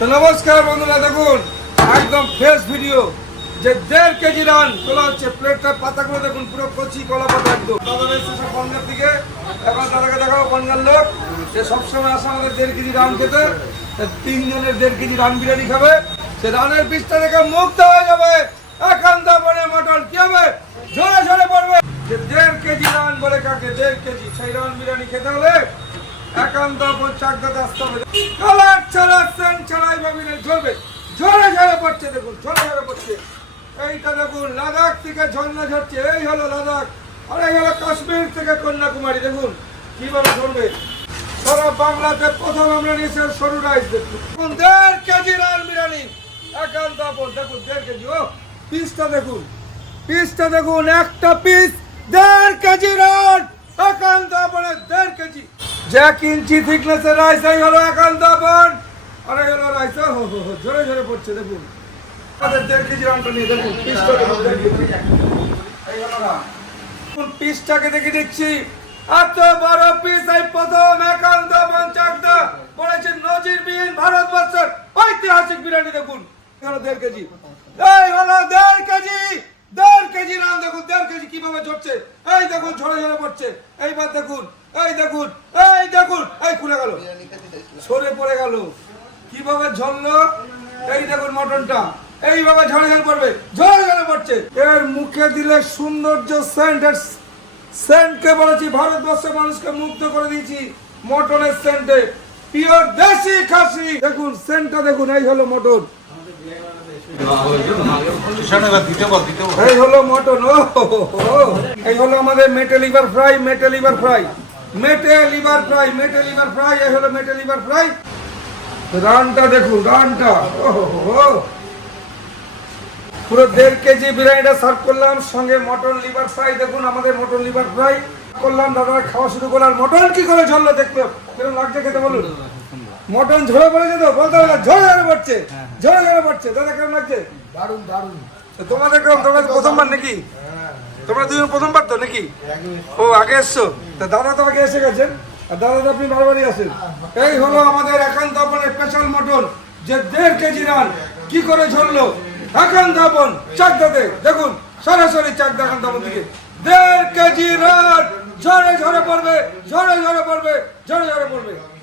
তো নমস্কার বন্ধুরা, দেখুন, একদম ফ্রেশ ভিডিও যে দেড় কেজি রান, তোলা হচ্ছে প্লেটটা পাতাগুলো দেখুন, পুরো কচি কলা পাতা একদম। দাদা দিকে। এখন দাদাকে দেখাবো বনগার লোক। যে সবসময় আসে আমাদের দেড় কেজি রান খেতে। তিনজনের দেড় কেজি রান বিরিয়ানি খাবে। সে রানের পিসটা দেখে মুক্ত হয়ে যাবে। একান্ত বনে মটন কি হবে? ঝরে ঝরে পড়বে যে দেড় কেজি রান বলে কাকে দেড় কেজি সেই রান বিরিয়ানি খেতে হলে একান্ত আসতে কালার ছাড়া ঝরবে। ঝরে ঝরে পড়ছে, দেখুন, ঝরে ঝরে পড়ছে। এইটা দেখুন, লাদাখ থেকে ঝর্ণা ঝরছে, এই হলো লাদাখ। আর এই হলো কাশ্মীর থেকে কন্যাকুমারী, দেখুন, কীভাবে ঝরবে। সারা বাংলাতে প্রথম আমরা নিয়েছি সরু রাইস দেখুন। দেড় কেজি রান বিরিয়ানি। একান্ত দেখুন, দেড় কেজি, ও, পিসটা দেখুন। পিসটা দেখুন, একটা পিস, দেড় কেজি রান। একান্ত আপনের দেড় কেজি। থিকনেসের রাইস এই হলো একান্ত আপন। আর হলো রাইস হো হো হো, পড়ছে দেখুন। দেড় কেজি নিয়ে দেখুন পিসটাকে দেখে দেখছি। এত বড় পিস এই প্রথম একান্ত নজিরবিহীন ভারতবর্ষের ঐতিহাসিক বিরিয়ানি দেখুন। দেড় কেজি। এই হলো দেড় কেজি। দেড় কেজি রান দেখুন, দেড় কেজি কীভাবে ঝরছে। এই দেখুন, ঝরে ঝরে পড়ছে। এইবার দেখুন, এই দেখুন এই দেখুন, এই খুলে গেল। সরে পড়ে গেল। কীভাবে ঝরলো? এই দেখুন মটনটা। এইভাবে ঝরে ঝরে পড়বে, ঝরে ঝরে পড়ছে। এর মুখে দিলে সৌন্দর্য সেন্ট সেন্টকে বলেছি, ভারতবর্ষের মানুষকে মুগ্ধ করে দিয়েছি মটনের সেন্টে। পিওর দেশি খাসি। দেখুন, সেন্টটা দেখুন, এই হলো মটন। এই হলো মটন, ও। এই হলো আমাদের মেটে লিভার ফ্রাই, মেটে লিভার ফ্রাই। মেটে লিভার ফ্রাই, মেটে লিভার ফ্রাই, এই হলো মেটে লিভার ফ্রাই। রানটা দেখুন, রানটা, ও। পুরো দেড় কেজি বিরিয়ানিটা সার্ভ করলাম, সঙ্গে মটন লিভার ফ্রাই, দেখুন আমাদের মটন লিভার ফ্রাই। করলাম দাদা খাওয়া শুরু করলাম মটন কি করে ঝরলো দেখতে? কীরকম লাগছে খেতে বলুন? মটন ঝরে পড়েছে তো? বলতে হবে ঝরে ঝরে পড়ছে ঝরে ঝরে পড়ছে। দাদা কেমন লাগছে? দারুণ দারুণ তোমাদের কেমন তোমরা প্রথমবার নাকি? তোমরা দুজন প্রথমবার তো নাকি? ও আগে এসছো? তা দাদা তো আগে এসে গেছেন? আর দাদা তো আপনি বারবারই আসেন। এই হলো আমাদের একান্ত আপনের স্পেশাল মটন যে দেড় কেজি রান। কি করে ঝরলো? একান্ত আপন চাকদাতে দেখুন সরাসরি চাকদা একান্ত আপন দিকে। দেড় কেজি রান! পড়বে জোরে জোরে পড়বে জোরে জোরে পড়বে।